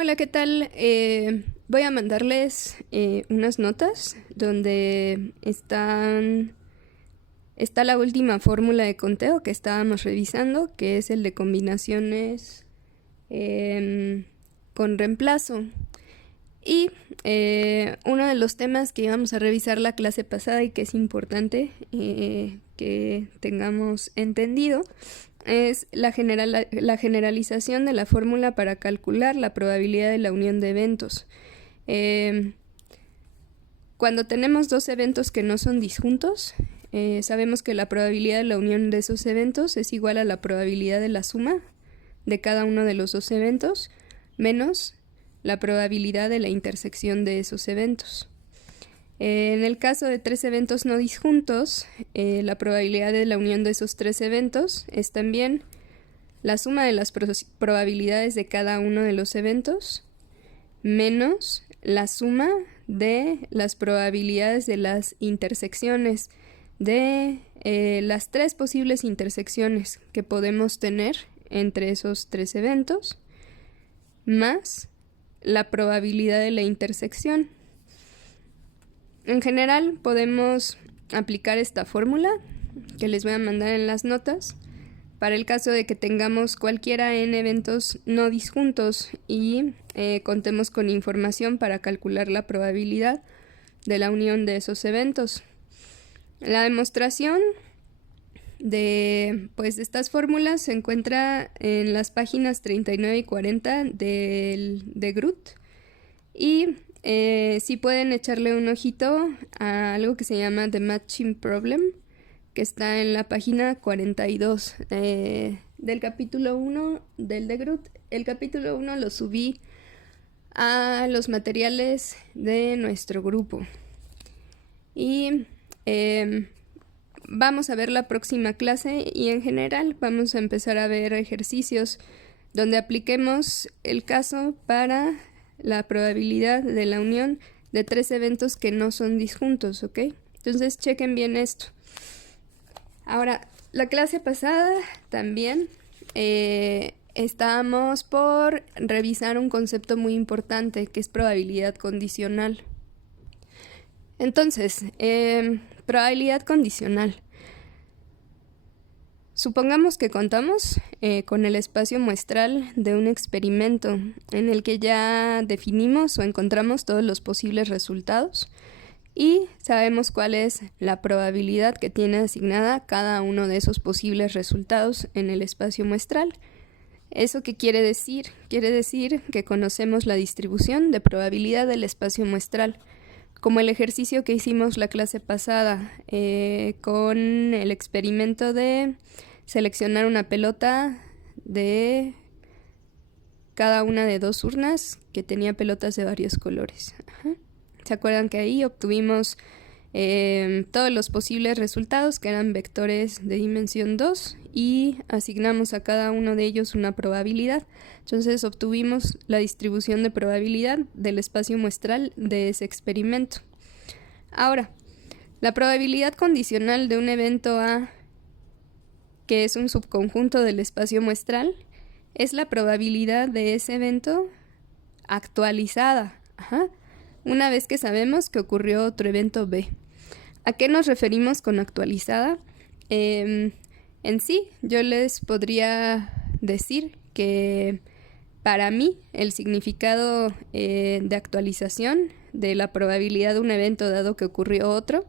Hola, ¿qué tal? Voy a mandarles unas notas donde está la última fórmula de conteo que estábamos revisando, que es el de combinaciones con reemplazo. Y uno de los temas que íbamos a revisar la clase pasada y que es importante que tengamos entendido es la generalización de la fórmula para calcular la probabilidad de la unión de eventos. Cuando tenemos dos eventos que no son disjuntos, sabemos que la probabilidad de la unión de esos eventos es igual a la probabilidad de la suma de cada uno de los dos eventos menos la probabilidad de la intersección de esos eventos. En el caso de tres eventos no disjuntos, la probabilidad de la unión de esos tres eventos es también la suma de las probabilidades de cada uno de los eventos menos la suma de las probabilidades de las intersecciones de las tres posibles intersecciones que podemos tener entre esos tres eventos más la probabilidad de la intersección. En general podemos aplicar esta fórmula que les voy a mandar en las notas para el caso de que tengamos cualquiera n eventos no disjuntos y contemos con información para calcular la probabilidad de la unión de esos eventos. La demostración de estas fórmulas se encuentra en las páginas 39 y 40 de Groot y sí pueden echarle un ojito a algo que se llama The Matching Problem, que está en la página 42 del capítulo 1 del de Groot. El capítulo 1 lo subí a los materiales de nuestro grupo. Y vamos a ver la próxima clase y en general vamos a empezar a ver ejercicios donde apliquemos el caso para la probabilidad de la unión de tres eventos que no son disjuntos, ¿ok? Entonces chequen bien esto. Ahora, la clase pasada también estábamos por revisar un concepto muy importante que es probabilidad condicional. Entonces, probabilidad condicional. Supongamos que contamos con el espacio muestral de un experimento en el que ya definimos o encontramos todos los posibles resultados y sabemos cuál es la probabilidad que tiene asignada cada uno de esos posibles resultados en el espacio muestral. ¿Eso qué quiere decir? Quiere decir que conocemos la distribución de probabilidad del espacio muestral, como el ejercicio que hicimos la clase pasada con el experimento de seleccionar una pelota de cada una de dos urnas que tenía pelotas de varios colores. Ajá. ¿Se acuerdan que ahí obtuvimos todos los posibles resultados que eran vectores de dimensión 2 y asignamos a cada uno de ellos una probabilidad? Entonces obtuvimos la distribución de probabilidad del espacio muestral de ese experimento. Ahora, la probabilidad condicional de un evento A, que es un subconjunto del espacio muestral, es la probabilidad de ese evento actualizada. Ajá. Una vez que sabemos que ocurrió otro evento B. ¿A qué nos referimos con actualizada? En sí, yo les podría decir que para mí el significado de actualización de la probabilidad de un evento dado que ocurrió otro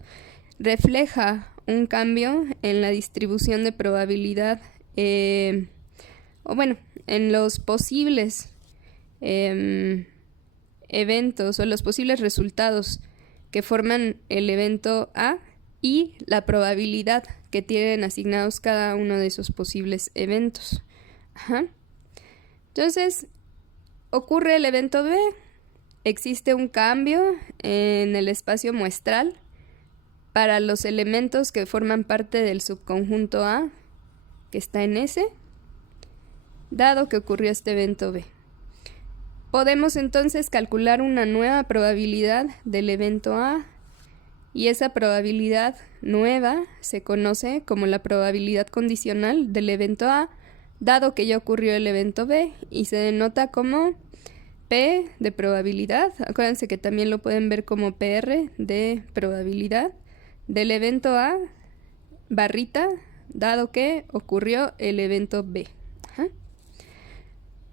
refleja un cambio en la distribución de probabilidad en los posibles eventos o los posibles resultados que forman el evento A y la probabilidad que tienen asignados cada uno de esos posibles eventos. Ajá. Entonces, ocurre el evento B, existe un cambio en el espacio muestral para los elementos que forman parte del subconjunto A, que está en S, dado que ocurrió este evento B. Podemos entonces calcular una nueva probabilidad del evento A y esa probabilidad nueva se conoce como la probabilidad condicional del evento A, dado que ya ocurrió el evento B, y se denota como P de probabilidad, acuérdense que también lo pueden ver como PR de probabilidad, del evento A, barrita, dado que ocurrió el evento B. Ajá.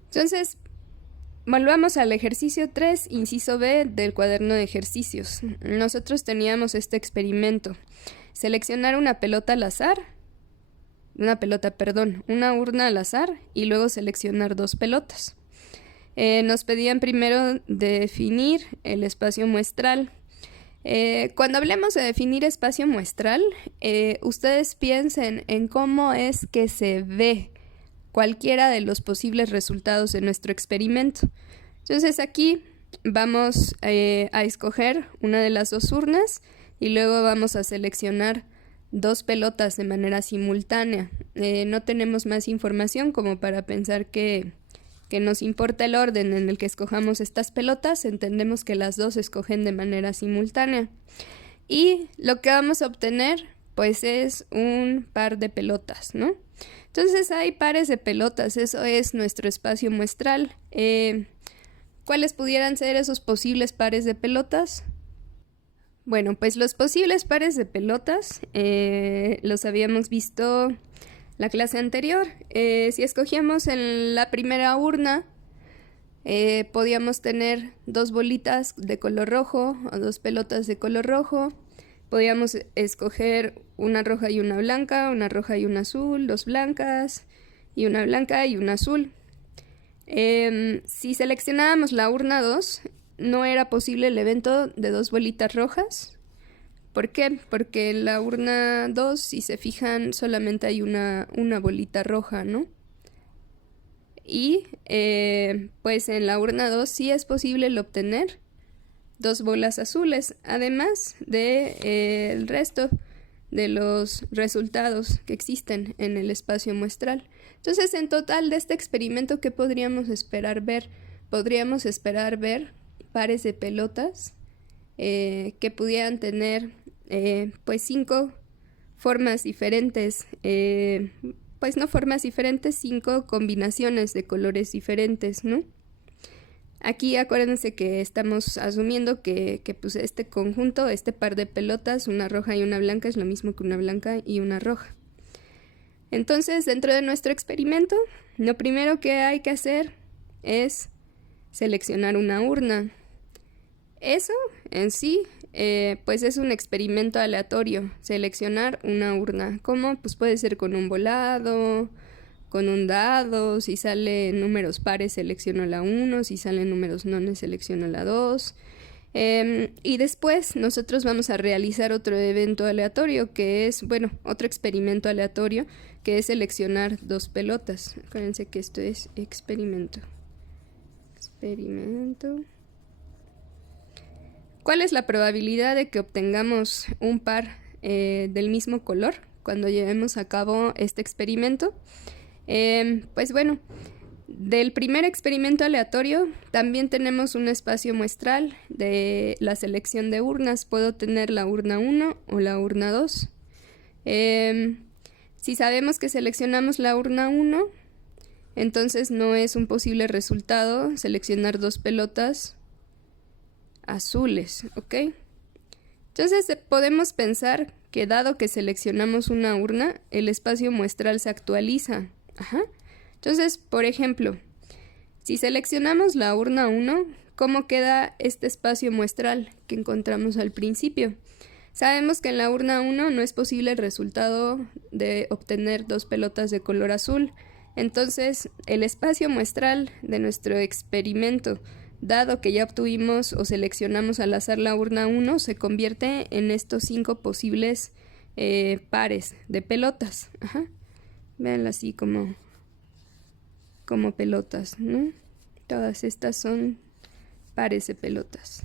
Entonces, volvamos al ejercicio 3, inciso B del cuaderno de ejercicios. Nosotros teníamos este experimento. Seleccionar una urna al azar y luego seleccionar dos pelotas. Nos pedían primero definir el espacio muestral. Cuando hablemos de definir espacio muestral, ustedes piensen en cómo es que se ve cualquiera de los posibles resultados de nuestro experimento. Entonces aquí vamos a escoger una de las dos urnas y luego vamos a seleccionar dos pelotas de manera simultánea. No tenemos más información como para pensar que nos importa el orden en el que escojamos estas pelotas. Entendemos que las dos se escogen de manera simultánea. Y lo que vamos a obtener, pues, es un par de pelotas, ¿no? Entonces hay pares de pelotas, eso es nuestro espacio muestral. ¿Cuáles pudieran ser esos posibles pares de pelotas? Bueno, pues los posibles pares de pelotas los habíamos visto la clase anterior. Si escogíamos en la primera urna, podíamos tener dos bolitas de color rojo o dos pelotas de color rojo. Podíamos escoger una roja y una blanca, una roja y una azul, dos blancas y una blanca y una azul. Si seleccionábamos la urna 2, no era posible el evento de dos bolitas rojas. ¿Por qué? Porque en la urna 2, si se fijan, solamente hay una bolita roja, ¿no? Y pues en la urna 2 sí es posible el obtener dos bolas azules, además de el resto de los resultados que existen en el espacio muestral. Entonces, en total de este experimento, ¿qué podríamos esperar ver? Podríamos esperar ver pares de pelotas que pudieran tener pues 5 formas diferentes, pues no formas diferentes, 5 combinaciones de colores diferentes, ¿no? Aquí acuérdense que estamos asumiendo que pues este conjunto, este par de pelotas, una roja y una blanca, es lo mismo que una blanca y una roja. Entonces, dentro de nuestro experimento, lo primero que hay que hacer es seleccionar una urna. Eso en sí, pues es un experimento aleatorio, seleccionar una urna. ¿Cómo? Pues puede ser con un volado, con un dado. Si salen números pares, selecciono la 1, si salen números nones, selecciono la 2. Y después nosotros vamos a realizar otro evento aleatorio, que es, bueno, otro experimento aleatorio, que es seleccionar dos pelotas. Acuérdense que esto es experimento. ¿Cuál es la probabilidad de que obtengamos un par del mismo color cuando llevemos a cabo este experimento? Pues bueno, del primer experimento aleatorio también tenemos un espacio muestral de la selección de urnas. Puedo tener la urna 1 o la urna 2. Si sabemos que seleccionamos la urna 1, entonces no es un posible resultado seleccionar dos pelotas azules, ¿ok? Entonces podemos pensar que dado que seleccionamos una urna, el espacio muestral se actualiza. Ajá. Entonces, por ejemplo, si seleccionamos la urna 1, ¿cómo queda este espacio muestral que encontramos al principio? Sabemos que en la urna 1 no es posible el resultado de obtener dos pelotas de color azul. Entonces, el espacio muestral de nuestro experimento, dado que ya obtuvimos o seleccionamos al azar la urna 1, se convierte en estos 5 posibles pares de pelotas. Ajá. Véanlo así como pelotas, ¿no? Todas estas son pares de pelotas.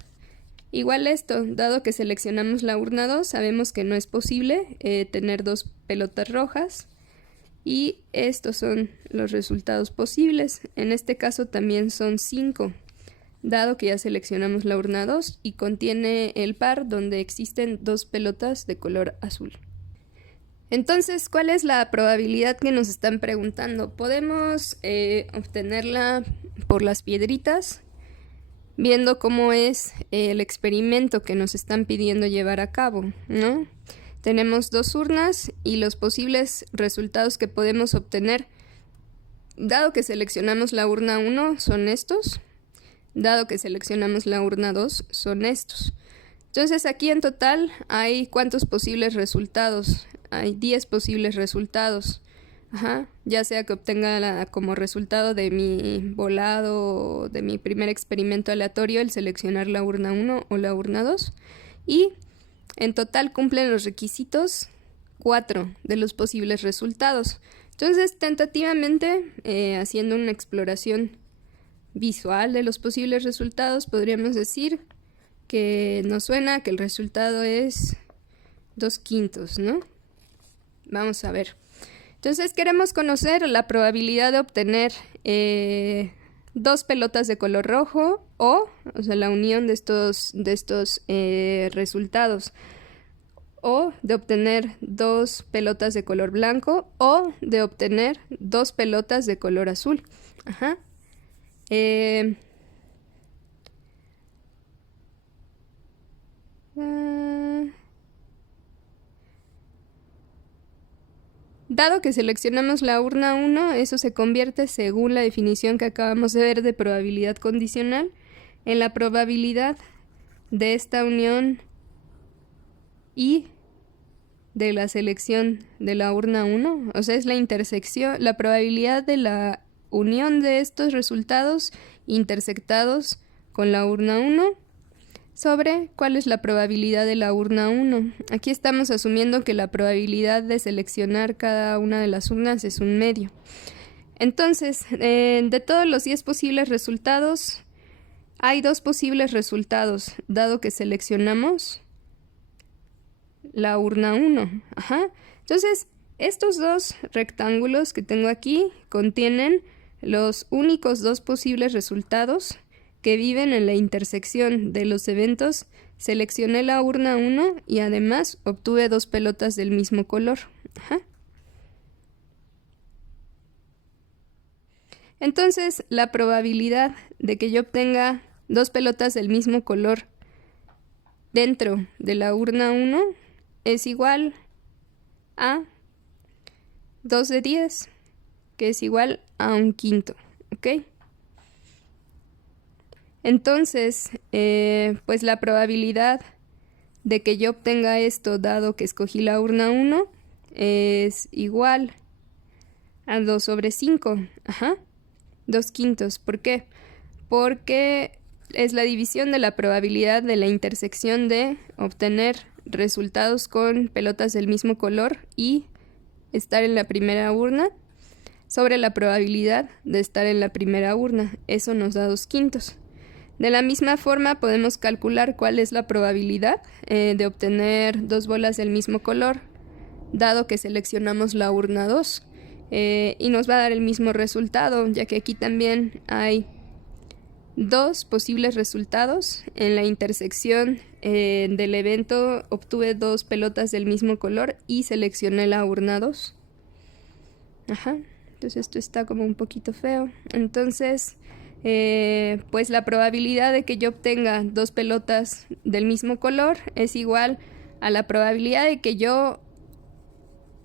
Igual esto, dado que seleccionamos la urna 2, sabemos que no es posible tener dos pelotas rojas. Y estos son los resultados posibles. En este caso también son 5, dado que ya seleccionamos la urna 2 y contiene el par donde existen dos pelotas de color azul. Entonces, ¿cuál es la probabilidad que nos están preguntando? Podemos obtenerla por las piedritas. viendo cómo es el experimento que nos están pidiendo llevar a cabo, ¿no? Tenemos 2 urnas y los posibles resultados que podemos obtener, dado que seleccionamos la urna 1, son estos. Dado que seleccionamos la urna 2, son estos. Entonces aquí en total hay ¿cuántos posibles resultados? Hay 10 posibles resultados. Ya sea que obtenga como resultado de mi volado o de mi primer experimento aleatorio el seleccionar la urna 1 o la urna 2. Y en total cumplen los requisitos 4 de los posibles resultados. Entonces, tentativamente, haciendo una exploración visual de los posibles resultados, podríamos decir que nos suena que el resultado es 2/5, ¿no? Vamos a ver. Entonces queremos conocer la probabilidad de obtener 2 pelotas de color rojo o sea, la unión de estos resultados, o de obtener 2 pelotas de color blanco o de obtener 2 pelotas de color azul. Dado que seleccionamos la urna 1, eso se convierte, según la definición que acabamos de ver de probabilidad condicional, en la probabilidad de esta unión y de la selección de la urna 1. O sea, es la intersección, la probabilidad de la unión de estos resultados intersectados con la urna 1 sobre cuál es la probabilidad de la urna 1. Aquí estamos asumiendo que la probabilidad de seleccionar cada una de las urnas es un medio. Entonces, de todos los 10 posibles resultados, hay 2 posibles resultados, dado que seleccionamos la urna 1. Entonces, estos 2 rectángulos que tengo aquí contienen los únicos 2 posibles resultados que viven en la intersección de los eventos. Seleccioné la urna 1 y además obtuve 2 pelotas del mismo color. Entonces, la probabilidad de que yo obtenga 2 pelotas del mismo color dentro de la urna 1 es igual a 2 de 10, que es igual a 1/5, ¿ok? Entonces, pues la probabilidad de que yo obtenga esto, dado que escogí la urna 1, es igual a 2 sobre 5. 2/5. ¿Por qué? Porque es la división de la probabilidad de la intersección de obtener resultados con pelotas del mismo color y estar en la primera urna sobre la probabilidad de estar en la primera urna. Eso nos da 2/5. De la misma forma podemos calcular cuál es la probabilidad de obtener 2 bolas del mismo color, dado que seleccionamos la urna 2, y nos va a dar el mismo resultado, ya que aquí también hay 2 posibles resultados. En la intersección del evento obtuve 2 pelotas del mismo color y seleccioné la urna 2. Entonces esto está como un poquito feo. Entonces, pues la probabilidad de que yo obtenga 2 pelotas del mismo color es igual a la probabilidad de que yo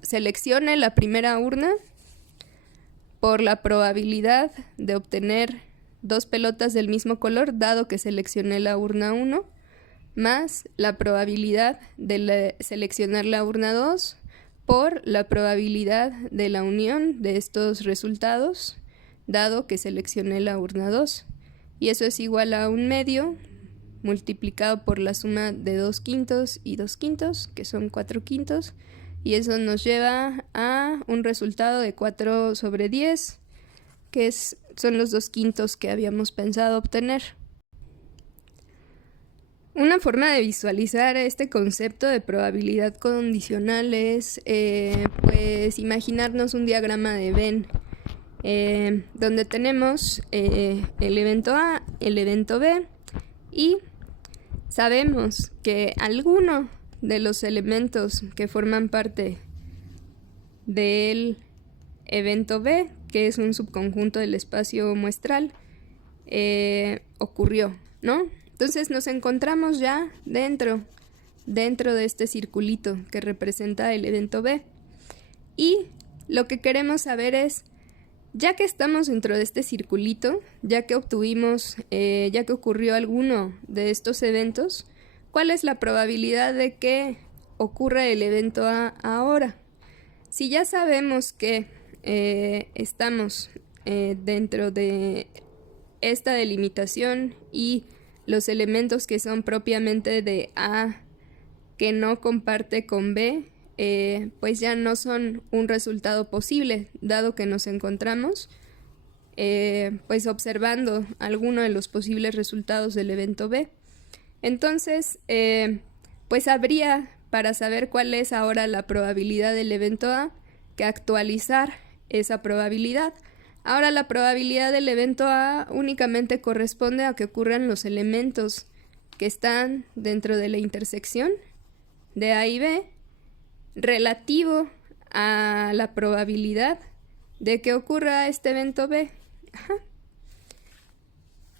seleccione la primera urna por la probabilidad de obtener 2 pelotas del mismo color, dado que seleccioné la urna 1, más la probabilidad de seleccionar la urna 2 por la probabilidad de la unión de estos resultados, dado que seleccioné la urna 2. Y eso es igual a 1/2 multiplicado por la suma de 2/5 y 2/5, que son 4/5. Y eso nos lleva a un resultado de 4 sobre 10, que son los 2/5 que habíamos pensado obtener. Una forma de visualizar este concepto de probabilidad condicional es pues imaginarnos un diagrama de Venn, donde tenemos el evento A, el evento B, y sabemos que alguno de los elementos que forman parte del evento B, que es un subconjunto del espacio muestral, ocurrió. ¿no? Entonces nos encontramos ya dentro de este circulito que representa el evento B. Y lo que queremos saber es, ya que estamos dentro de este circulito, ya que ya que ocurrió alguno de estos eventos, ¿cuál es la probabilidad de que ocurra el evento A ahora? Si ya sabemos que estamos dentro de esta delimitación y los elementos que son propiamente de A que no comparte con B, pues ya no son un resultado posible, dado que nos encontramos pues observando alguno de los posibles resultados del evento B. Entonces, pues habría, para saber cuál es ahora la probabilidad del evento A, que actualizar esa probabilidad. Ahora la probabilidad del evento A únicamente corresponde a que ocurran los elementos que están dentro de la intersección de A y B, relativo a la probabilidad de que ocurra este evento B. Ajá.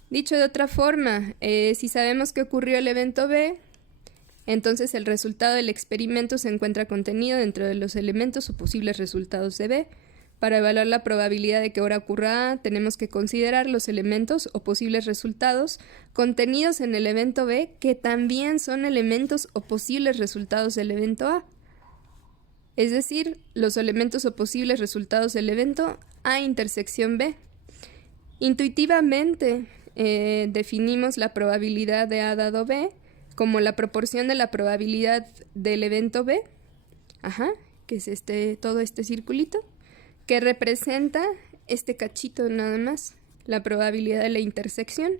Dicho de otra forma, si sabemos que ocurrió el evento B, entonces el resultado del experimento se encuentra contenido dentro de los elementos o posibles resultados de B. Para evaluar la probabilidad de que ahora ocurra A, tenemos que considerar los elementos o posibles resultados contenidos en el evento B, que también son elementos o posibles resultados del evento A. Es decir, los elementos o posibles resultados del evento A intersección B. Intuitivamente definimos la probabilidad de A dado B como la proporción de la probabilidad del evento B, que es todo este circulito, que representa este cachito nada más, la probabilidad de la intersección.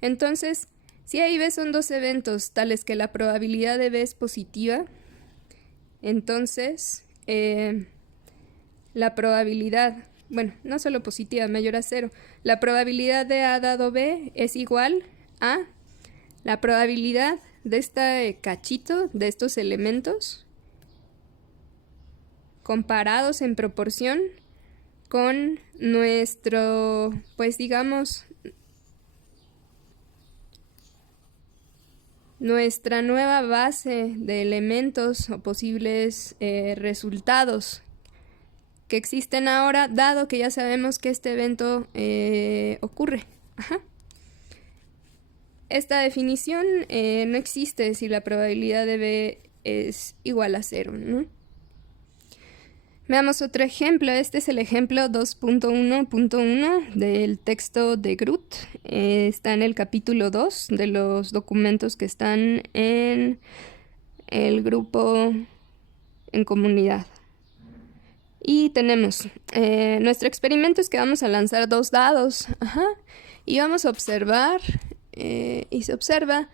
Entonces, si A y B son dos eventos tales que la probabilidad de B es positiva, entonces la probabilidad, bueno, no solo positiva, mayor a 0, la probabilidad de A dado B es igual a la probabilidad de este cachito, de estos elementos, comparados en proporción con nuestro, pues digamos, nuestra nueva base de elementos o posibles resultados que existen ahora, dado que ya sabemos que este evento ocurre. Esta definición no existe si la probabilidad de B es igual a 0, ¿no? Veamos otro ejemplo. Este es el ejemplo 2.1.1 del texto de Groot. Está en el capítulo 2 de los documentos que están en el grupo en comunidad. Y tenemos, nuestro experimento es que vamos a lanzar 2 dados, y vamos a observar, y se observa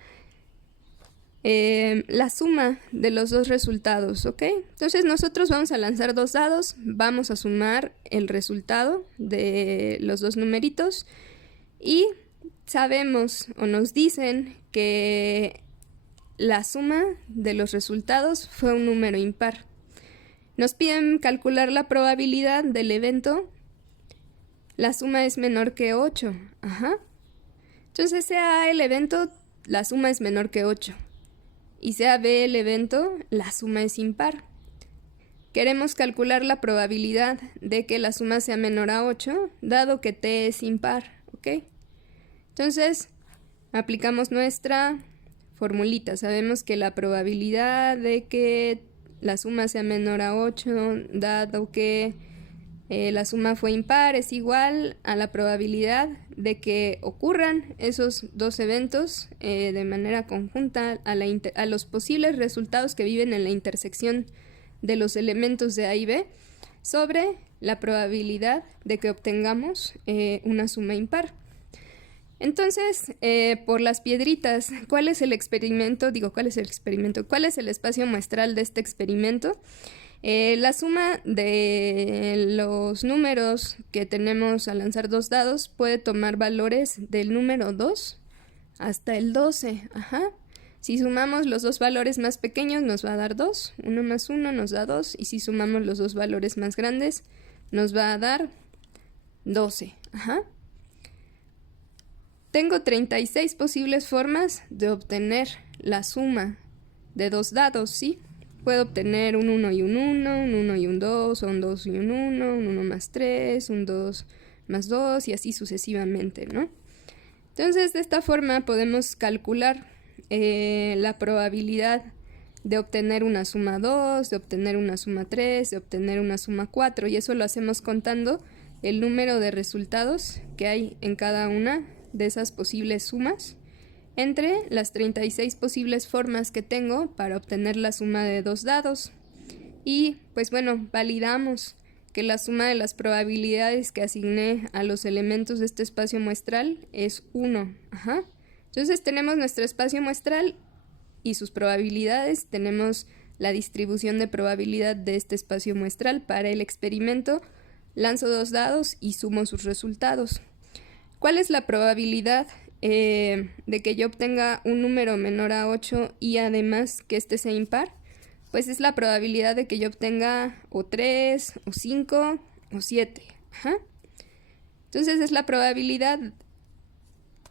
la suma de los 2 resultados, ¿ok? Entonces nosotros vamos a lanzar 2 dados, vamos a sumar el resultado de los 2 numeritos y sabemos o nos dicen que la suma de los resultados fue un número impar. Nos piden calcular la probabilidad del evento, la suma es menor que 8, Entonces sea A el evento, la suma es menor que 8. Y sea B el evento, la suma es impar. Queremos calcular la probabilidad de que la suma sea menor a 8, dado que T es impar, ¿ok? Entonces, aplicamos nuestra formulita. Sabemos que la probabilidad de que la suma sea menor a 8, dado que la suma fue impar, es igual a la probabilidad de que ocurran esos 2 eventos de manera conjunta a los posibles resultados que viven en la intersección de los elementos de A y B sobre la probabilidad de que obtengamos una suma impar. Entonces, por las piedritas, ¿cuál es el experimento? ¿Cuál es el espacio muestral de este experimento? La suma de los números que tenemos al lanzar 2 dados puede tomar valores del número 2 hasta el 12. Si sumamos los 2 valores más pequeños nos va a dar 2, 1 más 1 nos da 2, y si sumamos los 2 valores más grandes nos va a dar 12. tengo 36 posibles formas de obtener la suma de dos dados, ¿sí? Puedo obtener un 1 y un 1, un 1 y un 2, o un 2 y un 1 más 3, un 2 más 2 y así sucesivamente, ¿no? Entonces, de esta forma podemos calcular la probabilidad de obtener una suma 2, de obtener una suma 3, de obtener una suma 4, y eso lo hacemos contando el número de resultados que hay en cada una de esas posibles sumas entre las 36 posibles formas que tengo para obtener la suma de dos dados. Y pues bueno, validamos que la suma de las probabilidades que asigné a los elementos de este espacio muestral es 1. Entonces tenemos nuestro espacio muestral y sus probabilidades, tenemos la distribución de probabilidad de este espacio muestral. Para el experimento lanzo dos dados y sumo sus resultados. ¿Cuál es la probabilidad de que yo obtenga un número menor a 8 y además que este sea impar? Pues es la probabilidad de que yo obtenga o 3, o 5, o 7. Entonces es la probabilidad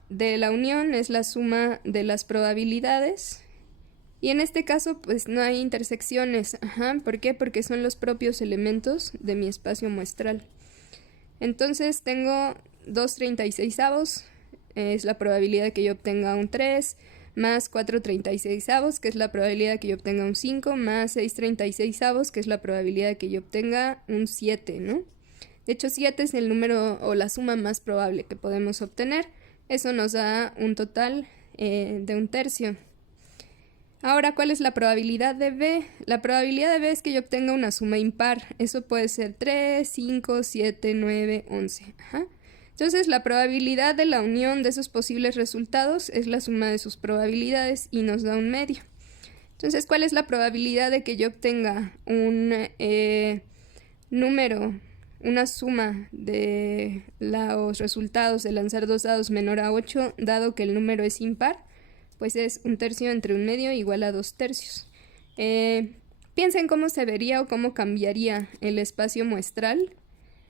de la unión, es la suma de las probabilidades. Y en este caso pues no hay intersecciones. ¿Por qué? Porque son los propios elementos de mi espacio muestral. Entonces tengo 2/36, es la probabilidad de que yo obtenga un 3, más 4/36, que es la probabilidad de que yo obtenga un 5, más 6/36, que es la probabilidad de que yo obtenga un 7, ¿no? De hecho, 7 es el número o la suma más probable que podemos obtener. Eso nos da un total de un tercio. Ahora, ¿cuál es la probabilidad de B? La probabilidad de B es que yo obtenga una suma impar. Eso puede ser 3, 5, 7, 9, 11. Entonces, la probabilidad de la unión de esos posibles resultados es la suma de sus probabilidades y nos da un medio. Entonces, ¿cuál es la probabilidad de que yo obtenga un número, una suma de los resultados de lanzar dos dados menor a 8, dado que el número es impar? Pues es un tercio entre un medio igual a 2/3. Piensen cómo se vería o cómo cambiaría el espacio muestral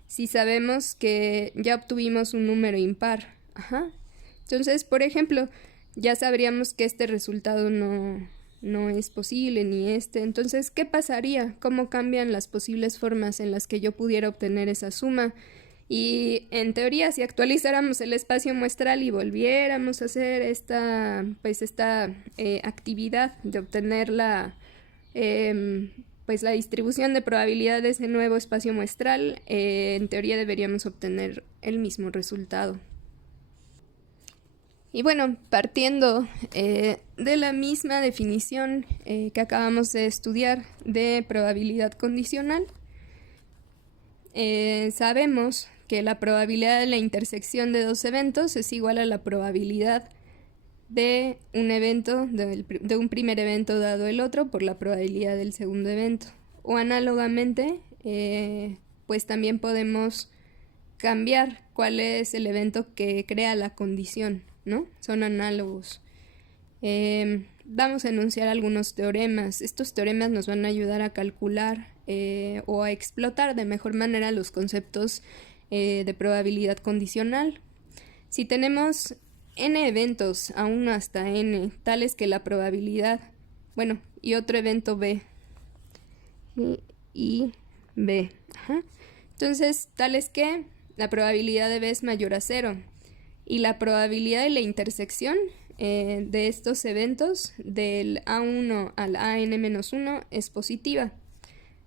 si sabemos que ya obtuvimos un número impar. Entonces, por ejemplo, ya sabríamos que este resultado no es posible, ni este. Entonces, ¿qué pasaría? ¿Cómo cambian las posibles formas en las que yo pudiera obtener esa suma? Y en teoría, si actualizáramos el espacio muestral y volviéramos a hacer esta actividad de obtener la distribución de probabilidad de ese nuevo espacio muestral, en teoría deberíamos obtener el mismo resultado. Y bueno, partiendo de la misma definición que acabamos de estudiar de probabilidad condicional, sabemos que la probabilidad de la intersección de dos eventos es igual a la probabilidad de un evento, de un primer evento dado el otro por la probabilidad del segundo evento. O análogamente, pues también podemos cambiar cuál es el evento que crea la condición, ¿no? Son análogos. Vamos a enunciar algunos teoremas. Estos teoremas nos van a ayudar a calcular o a explotar de mejor manera los conceptos de probabilidad condicional. Si tenemos n eventos a 1 hasta n, tales que la probabilidad, y otro evento b, y b, entonces tales que la probabilidad de b es mayor a 0, y la probabilidad de la intersección de estos eventos del a1 al an-1 es positiva.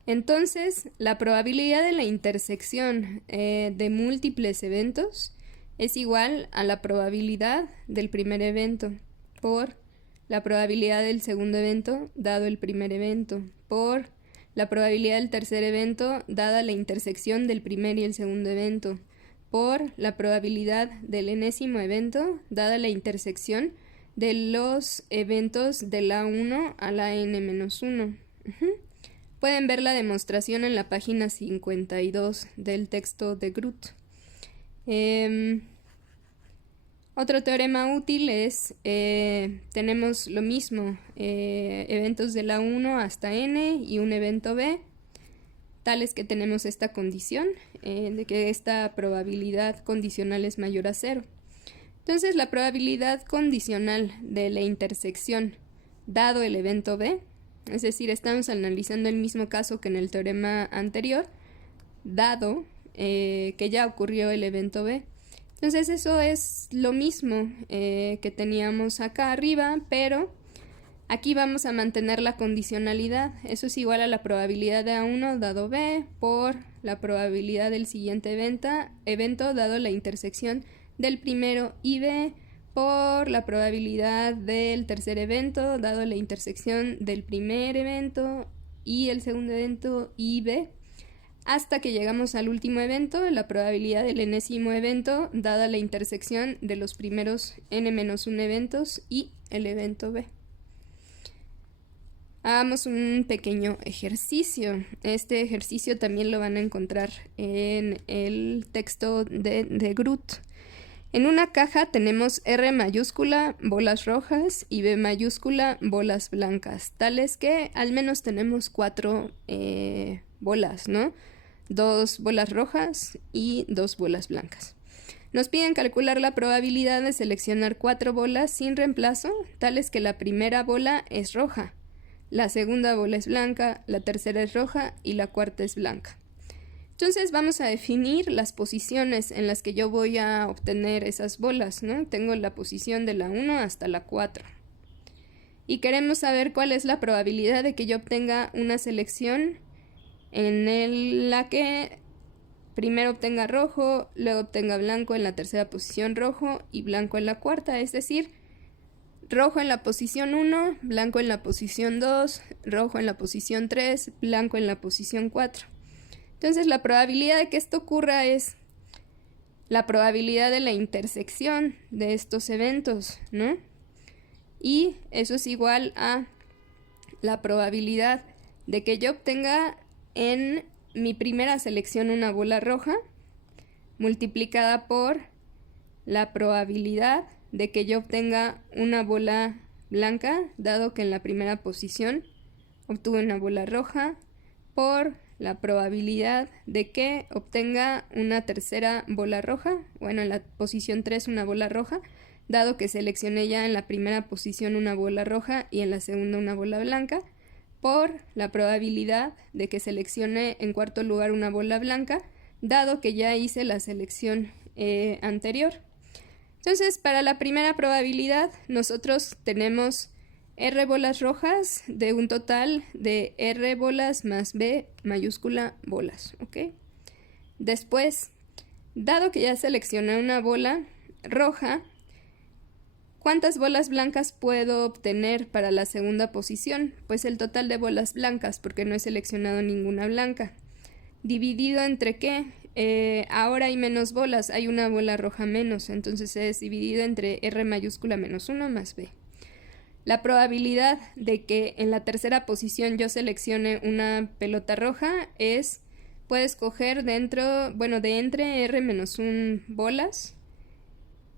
Entonces, la probabilidad de la intersección de múltiples eventos es igual a la probabilidad del primer evento por la probabilidad del segundo evento dado el primer evento por la probabilidad del tercer evento dada la intersección del primer y el segundo evento por la probabilidad del enésimo evento dada la intersección de los eventos del A1 a la n-1. Pueden ver la demostración en la página 52 del texto de Groth. Otro teorema útil es, tenemos lo mismo, eventos de la 1 hasta n y un evento b, tales que tenemos esta condición de que esta probabilidad condicional es mayor a 0. Entonces, la probabilidad condicional de la intersección dado el evento B, es decir, estamos analizando el mismo caso que en el teorema anterior, dado que ya ocurrió el evento B. Entonces eso es lo mismo que teníamos acá arriba, pero aquí vamos a mantener la condicionalidad. Eso es igual a la probabilidad de A1 dado B por la probabilidad del siguiente evento dado la intersección del primero y B por la probabilidad del tercer evento dado la intersección del primer evento y el segundo evento y B, hasta que llegamos al último evento, la probabilidad del enésimo evento dada la intersección de los primeros n-1 eventos y el evento B. Hagamos un pequeño ejercicio. Este ejercicio también lo van a encontrar en el texto de Groth. En una caja tenemos R mayúscula, bolas rojas, y B mayúscula, bolas blancas, tales que al menos tenemos 4 bolas, ¿no? 2 bolas rojas y 2 bolas blancas. Nos piden calcular la probabilidad de seleccionar 4 bolas sin reemplazo, tales que la primera bola es roja, la segunda bola es blanca, la tercera es roja y la cuarta es blanca. Entonces vamos a definir las posiciones en las que yo voy a obtener esas bolas, ¿no? Tengo la posición de la 1 hasta la 4. Y queremos saber cuál es la probabilidad de que yo obtenga una selección en la que primero obtenga rojo, luego obtenga blanco en la tercera posición rojo y blanco en la cuarta, es decir, rojo en la posición 1, blanco en la posición 2, rojo en la posición 3, blanco en la posición 4. Entonces la probabilidad de que esto ocurra es la probabilidad de la intersección de estos eventos, ¿no? Y eso es igual a la probabilidad de que yo obtenga en mi primera selección una bola roja multiplicada por la probabilidad de que yo obtenga una bola blanca, dado que en la primera posición obtuve una bola roja, por la probabilidad de que obtenga una tercera bola roja, bueno, en la posición 3 una bola roja, dado que seleccioné ya en la primera posición una bola roja y en la segunda una bola blanca, por la probabilidad de que seleccione en cuarto lugar una bola blanca, dado que ya hice la selección anterior. Entonces, para la primera probabilidad, nosotros tenemos R bolas rojas de un total de R bolas más B mayúscula bolas, ¿ok? Después, dado que ya seleccioné una bola roja, ¿cuántas bolas blancas puedo obtener para la segunda posición? Pues el total de bolas blancas, porque no he seleccionado ninguna blanca. ¿Dividido entre qué? Ahora hay menos bolas, hay una bola roja menos, entonces es dividido entre R mayúscula menos 1 más B. La probabilidad de que en la tercera posición yo seleccione una pelota roja es, puedo escoger de entre R menos 1 bolas,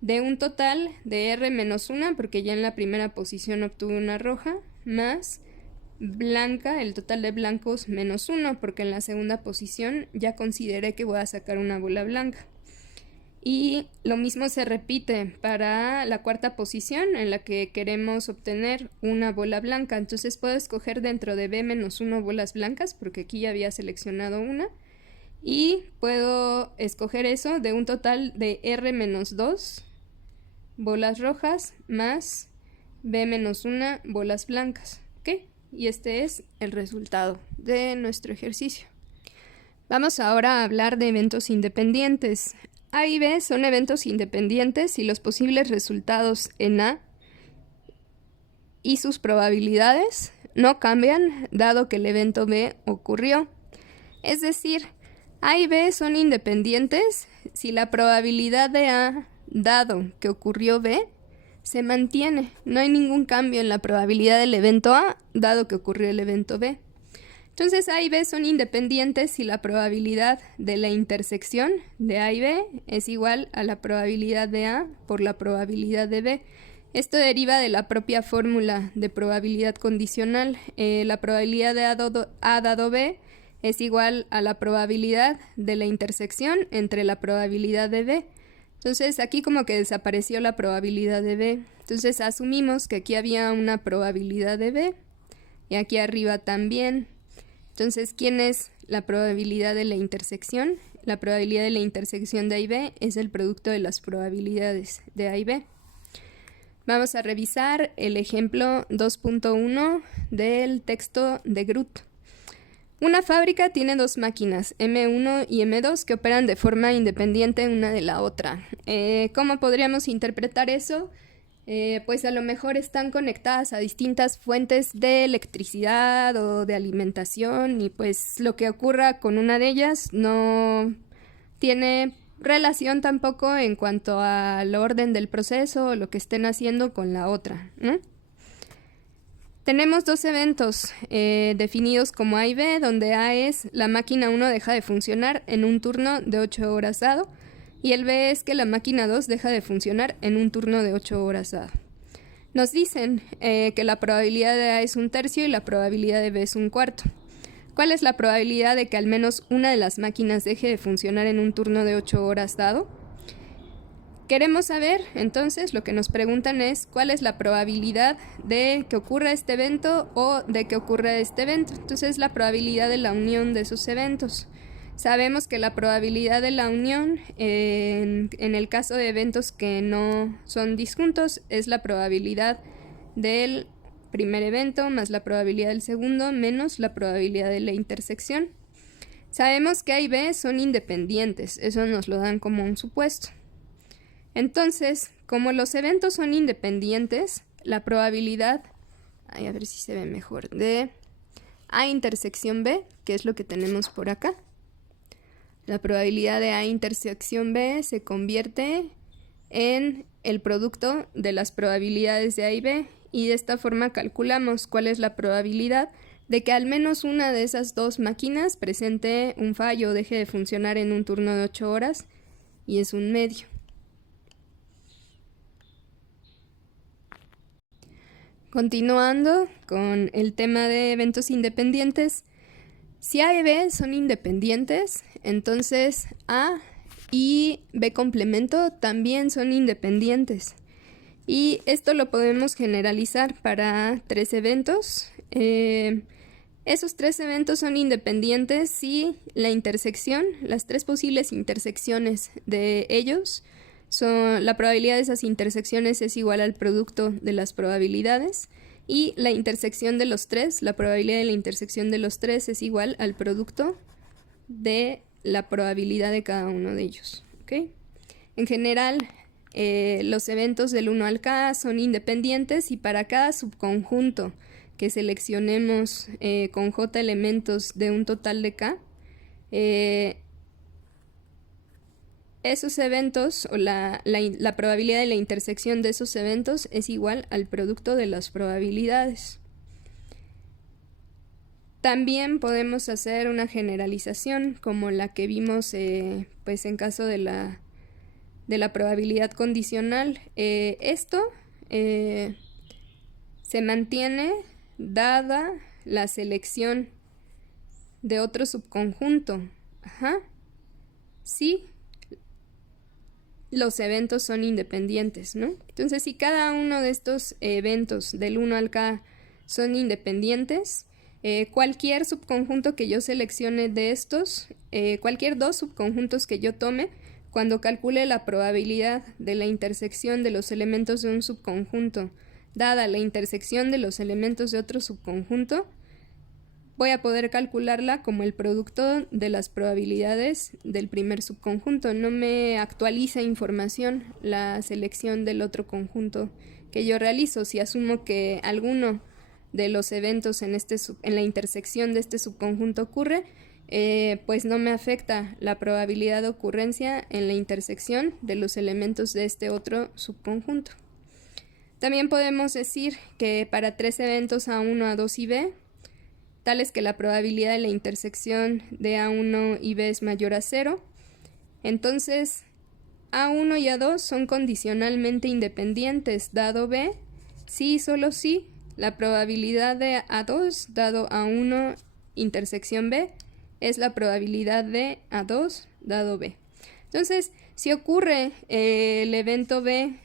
de un total de R menos 1, porque ya en la primera posición obtuve una roja, más blanca, el total de blancos menos 1, porque en la segunda posición ya consideré que voy a sacar una bola blanca. Y lo mismo se repite para la cuarta posición en la que queremos obtener una bola blanca. Entonces puedo escoger dentro de B menos 1 bolas blancas, porque aquí ya había seleccionado una. Y puedo escoger eso de un total de R menos 2 bolas rojas más B menos 1 bolas blancas. ¿Ok? Y este es el resultado de nuestro ejercicio. Vamos ahora a hablar de eventos independientes. A y B son eventos independientes y los posibles resultados en A y sus probabilidades no cambian dado que el evento B ocurrió. Es decir, A y B son independientes si la probabilidad de A dado que ocurrió B se mantiene. No hay ningún cambio en la probabilidad del evento A dado que ocurrió el evento B. Entonces A y B son independientes si la probabilidad de la intersección de A y B es igual a la probabilidad de A por la probabilidad de B. Esto deriva de la propia fórmula de probabilidad condicional. La probabilidad de A dado B es igual a la probabilidad de la intersección entre la probabilidad de B. Entonces aquí como que desapareció la probabilidad de B. Entonces asumimos que aquí había una probabilidad de B y aquí arriba también. Entonces, ¿quién es la probabilidad de la intersección? La probabilidad de la intersección de A y B es el producto de las probabilidades de A y B. Vamos a revisar el ejemplo 2.1 del texto de Groot. Una fábrica tiene dos máquinas, M1 y M2, que operan de forma independiente una de la otra. ¿Cómo podríamos interpretar eso? Pues a lo mejor están conectadas a distintas fuentes de electricidad o de alimentación y pues lo que ocurra con una de ellas no tiene relación tampoco en cuanto al orden del proceso o lo que estén haciendo con la otra, ¿no? Tenemos dos eventos definidos como A y B, donde A es la máquina 1 deja de funcionar en un turno de 8 horas dado, y el B es que la máquina 2 deja de funcionar en un turno de 8 horas dado. Nos dicen que la probabilidad de A es 1/3 y la probabilidad de B es 1/4. ¿Cuál es la probabilidad de que al menos una de las máquinas deje de funcionar en un turno de 8 horas dado? Queremos saber, entonces, lo que nos preguntan es cuál es la probabilidad de que ocurra este evento o de que ocurra este evento. Entonces, la probabilidad de la unión de esos eventos. Sabemos que la probabilidad de la unión, en el caso de eventos que no son disjuntos, es la probabilidad del primer evento más la probabilidad del segundo menos la probabilidad de la intersección. Sabemos que A y B son independientes, eso nos lo dan como un supuesto. Entonces, como los eventos son independientes, la probabilidad, a ver si se ve mejor, de A intersección B, que es lo que tenemos por acá, la probabilidad de A intersección B se convierte en el producto de las probabilidades de A y B, y de esta forma calculamos cuál es la probabilidad de que al menos una de esas dos máquinas presente un fallo o deje de funcionar en un turno de 8 horas, y es 1/2. Continuando con el tema de eventos independientes, si A y B son independientes, entonces A y B complemento también son independientes. Y esto lo podemos generalizar para 3 eventos. Esos 3 eventos son independientes si la intersección, las 3 posibles intersecciones de ellos, la probabilidad de esas intersecciones es igual al producto de las probabilidades, y la intersección de los 3, la probabilidad de la intersección de los 3 es igual al producto de la probabilidad de cada uno de ellos, ¿ok? En general, los eventos del 1 al K son independientes, y para cada subconjunto que seleccionemos con J elementos de un total de K, esos eventos o la probabilidad de la intersección de esos eventos es igual al producto de las probabilidades. También podemos hacer una generalización como la que vimos pues en caso de la probabilidad condicional. Esto se mantiene dada la selección de otro subconjunto. Sí, los eventos son independientes, ¿no? Entonces, si cada uno de estos eventos del 1 al K son independientes, cualquier subconjunto que yo seleccione de estos, cualquier dos subconjuntos que yo tome, cuando calcule la probabilidad de la intersección de los elementos de un subconjunto dada la intersección de los elementos de otro subconjunto, voy a poder calcularla como el producto de las probabilidades del primer subconjunto. No me actualiza información la selección del otro conjunto que yo realizo. Si asumo que alguno de los eventos en la intersección de este subconjunto ocurre, pues no me afecta la probabilidad de ocurrencia en la intersección de los elementos de este otro subconjunto. También podemos decir que para 3 eventos A1, A2 y B, tales que la probabilidad de la intersección de A1 y B es mayor a 0, entonces A1 y A2 son condicionalmente independientes, dado B, si y solo si la probabilidad de A2 dado A1 intersección B es la probabilidad de A2 dado B. Entonces, Si ocurre el evento B,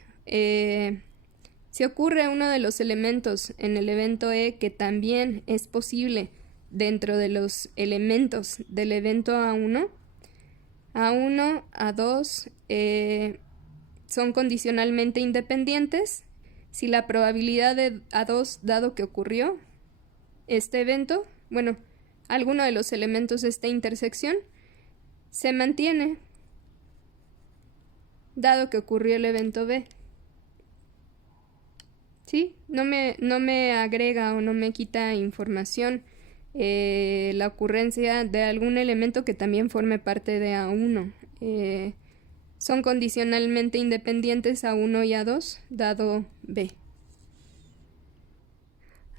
si ocurre uno de los elementos en el evento E que también es posible dentro de los elementos del evento A1, A1, A2 son condicionalmente independientes. Si la probabilidad de A2, dado que ocurrió este evento, bueno, alguno de los elementos de esta intersección, se mantiene, dado que ocurrió el evento B. ¿Sí? No me agrega o no me quita información la ocurrencia de algún elemento que también forme parte de A1. Son condicionalmente independientes A1 y A2, dado B.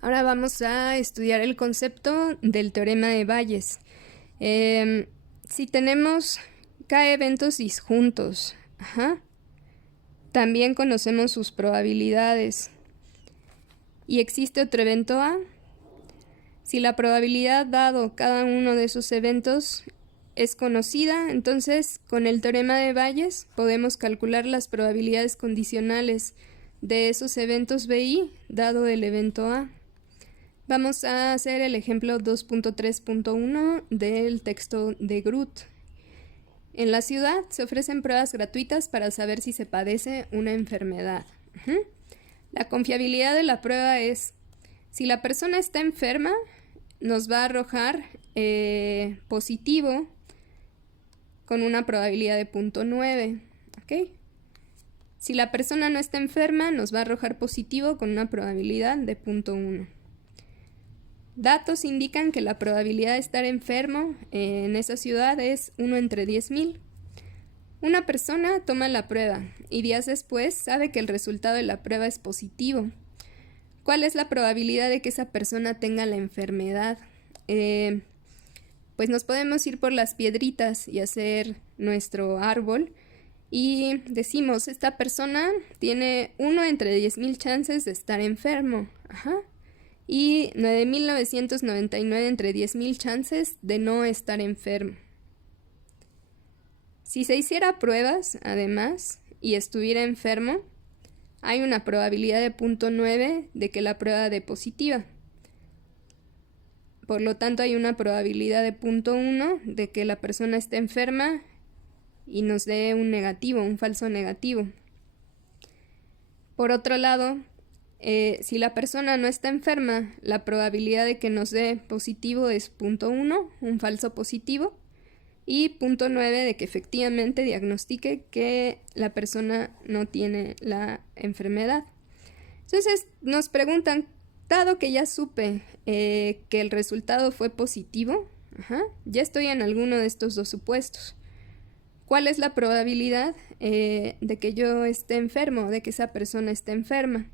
Ahora vamos a estudiar el concepto del teorema de Bayes. Si tenemos K eventos disjuntos, también conocemos sus probabilidades. Y existe otro evento A. Si la probabilidad dado cada uno de esos eventos es conocida, entonces con el teorema de Bayes podemos calcular las probabilidades condicionales de esos eventos BI dado el evento A. Vamos a hacer el ejemplo 2.3.1 del texto de Groth. En la ciudad se ofrecen pruebas gratuitas para saber si se padece una enfermedad. La confiabilidad de la prueba es, si la persona está enferma, nos va a arrojar positivo con una probabilidad de 0.9. ¿Okay? Si la persona no está enferma, nos va a arrojar positivo con una probabilidad de 0.1. Datos indican que la probabilidad de estar enfermo en esa ciudad es 1 entre 10.000. Una persona toma la prueba y días después sabe que el resultado de la prueba es positivo. ¿Cuál es la probabilidad de que esa persona tenga la enfermedad? Pues nos podemos ir por las piedritas y hacer nuestro árbol y decimos, esta persona tiene 1 entre 10.000 chances de estar enfermo. Y 9.999 entre 10.000 chances de no estar enfermo. Si se hiciera pruebas, además, y estuviera enfermo, hay una probabilidad de 0.9 de que la prueba dé positiva. Por lo tanto, hay una probabilidad de 0.1 de que la persona esté enferma y nos dé un negativo, un falso negativo. Por otro lado, si la persona no está enferma, la probabilidad de que nos dé positivo es 0.1, un falso positivo, y 0.9 de que efectivamente diagnostique que la persona no tiene la enfermedad. Entonces nos preguntan, dado que ya supe que el resultado fue positivo, ya estoy en alguno de estos dos supuestos. ¿Cuál es la probabilidad de que yo esté enfermo, de que esa persona esté enferma?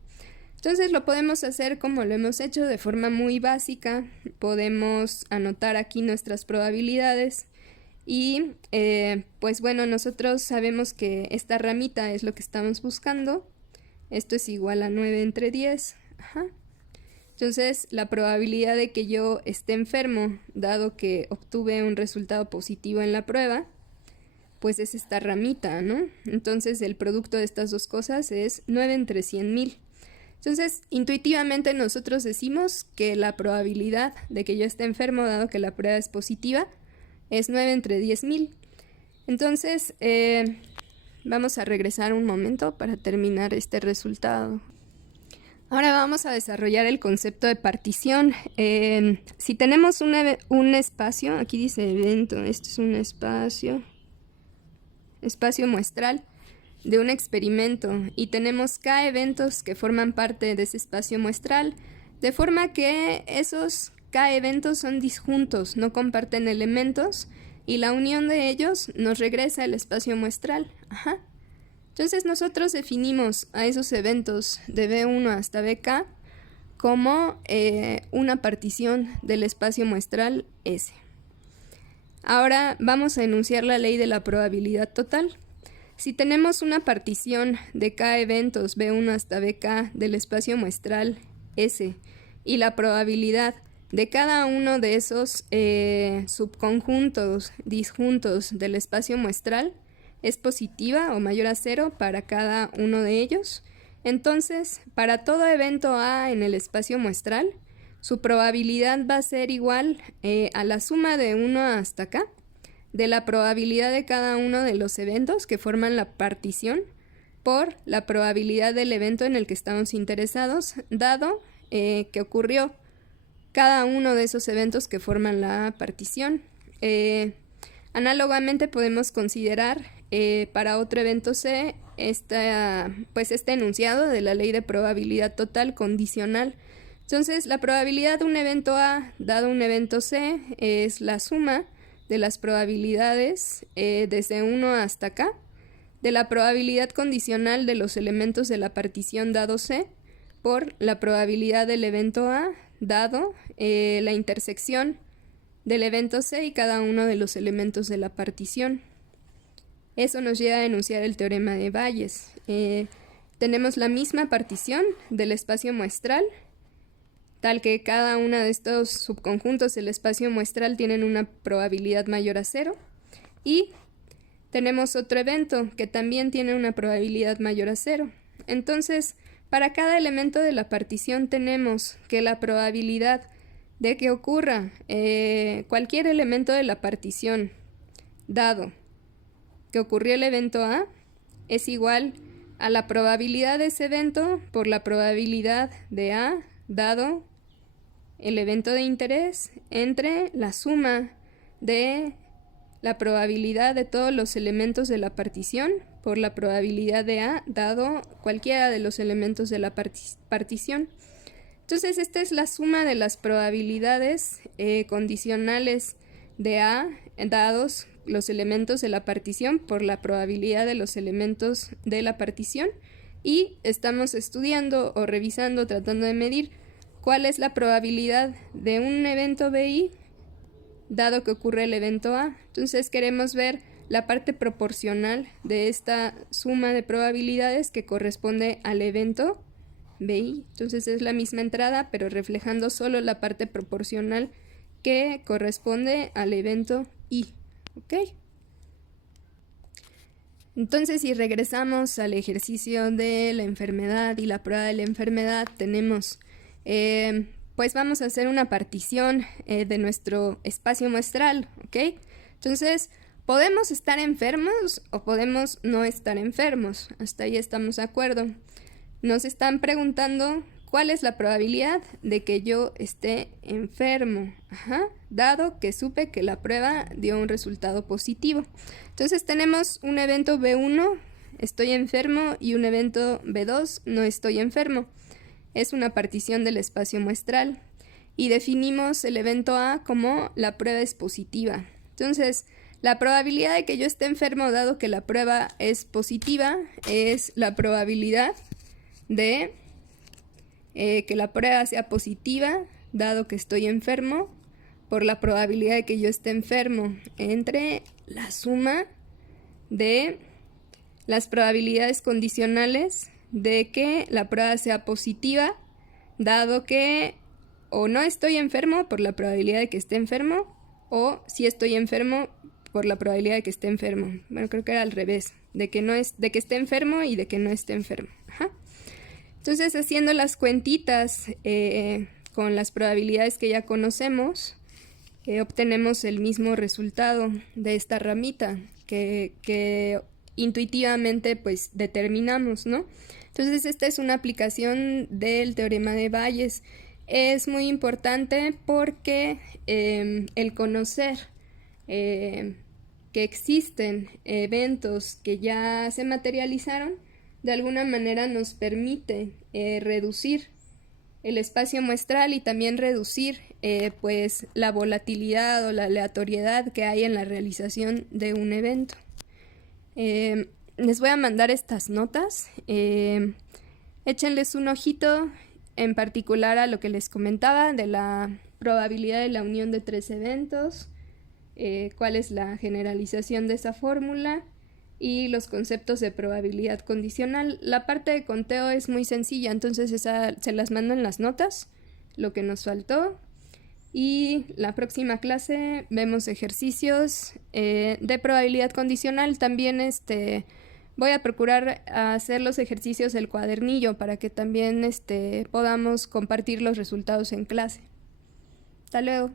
Entonces lo podemos hacer como lo hemos hecho de forma muy básica. Podemos anotar aquí nuestras probabilidades y pues bueno, nosotros sabemos que esta ramita es lo que estamos buscando. Esto es igual a 9 entre 10. Entonces la probabilidad de que yo esté enfermo, dado que obtuve un resultado positivo en la prueba, pues es esta ramita, ¿no? Entonces el producto de estas dos cosas es 9 entre 100.000. Entonces, intuitivamente nosotros decimos que la probabilidad de que yo esté enfermo, dado que la prueba es positiva, es 9 entre 10.000. Entonces, vamos a regresar un momento para terminar este resultado. Ahora vamos a desarrollar el concepto de partición. Si tenemos un espacio, aquí dice evento, esto es un espacio muestral de un experimento y tenemos K eventos que forman parte de ese espacio muestral, de forma que esos K eventos son disjuntos, no comparten elementos y la unión de ellos nos regresa al espacio muestral. Entonces nosotros definimos a esos eventos de B1 hasta BK como una partición del espacio muestral S. Ahora vamos a enunciar la ley de la probabilidad total. Si tenemos una partición de K eventos B1 hasta BK del espacio muestral S y la probabilidad de cada uno de esos subconjuntos disjuntos del espacio muestral es positiva o mayor a 0 para cada uno de ellos. Entonces, para todo evento A en el espacio muestral, su probabilidad va a ser igual a la suma de 1 hasta acá, de la probabilidad de cada uno de los eventos que forman la partición por la probabilidad del evento en el que estamos interesados, dado que ocurrió cada uno de esos eventos que forman la partición. Análogamente podemos considerar para otro evento C este enunciado de la ley de probabilidad total condicional. Entonces, la probabilidad de un evento A dado un evento C es la suma de las probabilidades desde 1 hasta acá, de la probabilidad condicional de los elementos de la partición dado C por la probabilidad del evento A dado la intersección del evento C y cada uno de los elementos de la partición. Eso nos lleva a enunciar el teorema de Bayes. Tenemos la misma partición del espacio muestral, tal que cada uno de estos subconjuntos del espacio muestral tienen una probabilidad mayor a 0, y tenemos otro evento que también tiene una probabilidad mayor a 0. Entonces, para cada elemento de la partición tenemos que la probabilidad de que ocurra cualquier elemento de la partición, dado que ocurrió el evento A, es igual a la probabilidad de ese evento por la probabilidad de A, dado el evento de interés, entre la suma de la probabilidad de todos los elementos de la partición por la probabilidad de A, dado cualquiera de los elementos de la partición. Entonces, esta es la suma de las probabilidades condicionales de A, dados los elementos de la partición por la probabilidad de los elementos de la partición, y estamos estudiando o revisando, tratando de medir cuál es la probabilidad de un evento BI dado que ocurre el evento A. Entonces queremos ver la parte proporcional de esta suma de probabilidades que corresponde al evento BI. Entonces es la misma entrada, pero reflejando solo la parte proporcional que corresponde al evento I. ¿Ok? Entonces, si regresamos al ejercicio de la enfermedad y la prueba de la enfermedad, tenemos, pues vamos a hacer una partición de nuestro espacio muestral, ¿ok? Entonces, podemos estar enfermos o podemos no estar enfermos. Hasta ahí estamos de acuerdo. Nos están preguntando cuál es la probabilidad de que yo esté enfermo, dado que supe que la prueba dio un resultado positivo. Entonces tenemos un evento B1, estoy enfermo, y un evento B2, no estoy enfermo. Es una partición del espacio muestral y definimos el evento A como la prueba es positiva. Entonces, la probabilidad de que yo esté enfermo dado que la prueba es positiva es la probabilidad de que la prueba sea positiva dado que estoy enfermo por la probabilidad de que yo esté enfermo entre la suma de las probabilidades condicionales de que la prueba sea positiva dado que o no estoy enfermo por la probabilidad de que esté enfermo, o si estoy enfermo por la probabilidad de que esté enfermo. Bueno, creo que era al revés, de que esté enfermo y de que no esté enfermo. Entonces, haciendo las cuentitas con las probabilidades que ya conocemos, obtenemos el mismo resultado de esta ramita que intuitivamente pues determinamos, ¿no? Entonces, esta es una aplicación del teorema de Bayes. Es muy importante porque el conocer que existen eventos que ya se materializaron, de alguna manera nos permite reducir el espacio muestral y también reducir pues la volatilidad o la aleatoriedad que hay en la realización de un evento. Les voy a mandar estas notas. Échenles un ojito en particular a lo que les comentaba de la probabilidad de la unión de tres eventos, cuál es la generalización de esa fórmula y los conceptos de probabilidad condicional. La parte de conteo es muy sencilla, entonces esa se las mando en las notas, lo que nos faltó. Y la próxima clase vemos ejercicios de probabilidad condicional. También voy a procurar hacer los ejercicios del cuadernillo para que también podamos compartir los resultados en clase. Hasta luego.